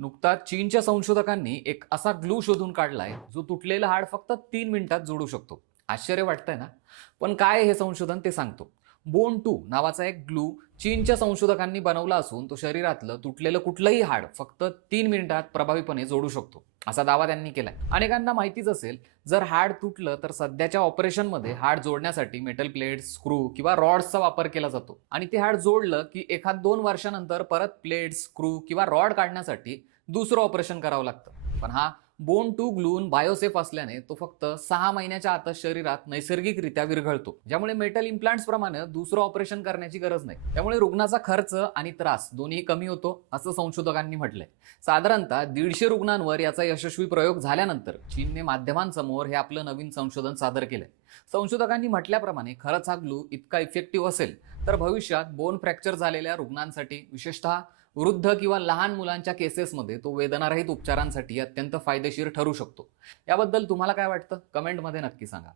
नुकताच चीनच्या संशोधकांनी एक असा ग्लू शोधून काढलाय जो तुटलेलं हाड फक्त तीन मिनिटात जोडू शकतो. आश्चर्य वाटतंय ना? पण काय हे संशोधन ते सांगतो? बोन टू नावाचा एक ग्लू चीनच्या संशोधकांनी बनवला असून तो शरीरातलं तुटलेलं कुठलंही हाड फक्त तीन मिनिटात प्रभावीपणे जोडू शकतो असा दावा त्यांनी केलाय. अनेकांना माहितीच असेल जर हाड तुटलं तर सध्याच्या ऑपरेशनमध्ये हाड जोडण्यासाठी मेटल प्लेट स्क्रू किंवा रॉड्सचा वापर केला जातो. आणि ते हाड जोडलं की एखाद दोन वर्षानंतर परत प्लेट स्क्रू किंवा रॉड काढण्यासाठी दुसरं ऑपरेशन करावं लागतं. पण हा बोन टू ग्लून बायोसेफ असल्याने तो फक्त सहा महिन्याच्या आतच शरीरात नैसर्गिकरित्या विरघळतो. ज्यामुळे मेटल इम्प्लांट्स प्रमाणे दुसरं ऑपरेशन करण्याची गरज नाही. त्यामुळे रुग्णाचा खर्च आणि त्रास दोन्ही कमी होतो असं संशोधकांनी म्हटलंय. साधारणतः दीडशे रुग्णांवर याचा यशस्वी प्रयोग झाल्यानंतर चीनने माध्यमांसमोर हे आपलं नवीन संशोधन सादर केलंय. संशोधकांनी म्हटल्याप्रमाणे खरंच हा ग्लू इतका इफेक्टिव्ह असेल तर भविष्यात बोन फ्रॅक्चर झालेल्या रुग्णांसाठी विशेषतः वृद्ध किंवा लहान मुलांच्या केसेसमध्ये तो वेदनारहित उपचारांसाठी अत्यंत फायदेशीर ठरू शकतो. याबद्दल तुम्हाला काय वाटतं? कमेंटमध्ये नक्की सांगा.